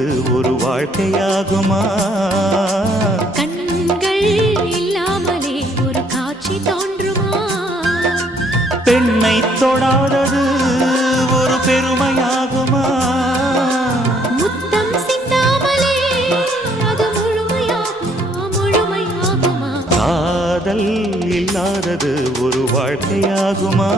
இல்லாதது ஒரு வாழ்க்கையாகுமா? கண்கள் இல்லாமலே ஒரு காட்சி தோன்றுமா? பெண்ணை தொடாதது ஒரு பெருமையாகுமா? முத்தம் சிந்தாமலே அது முழுமையாகுமா? முழுமையாகுமா? காதல் இல்லாதது ஒரு வாழ்க்கையாகுமா?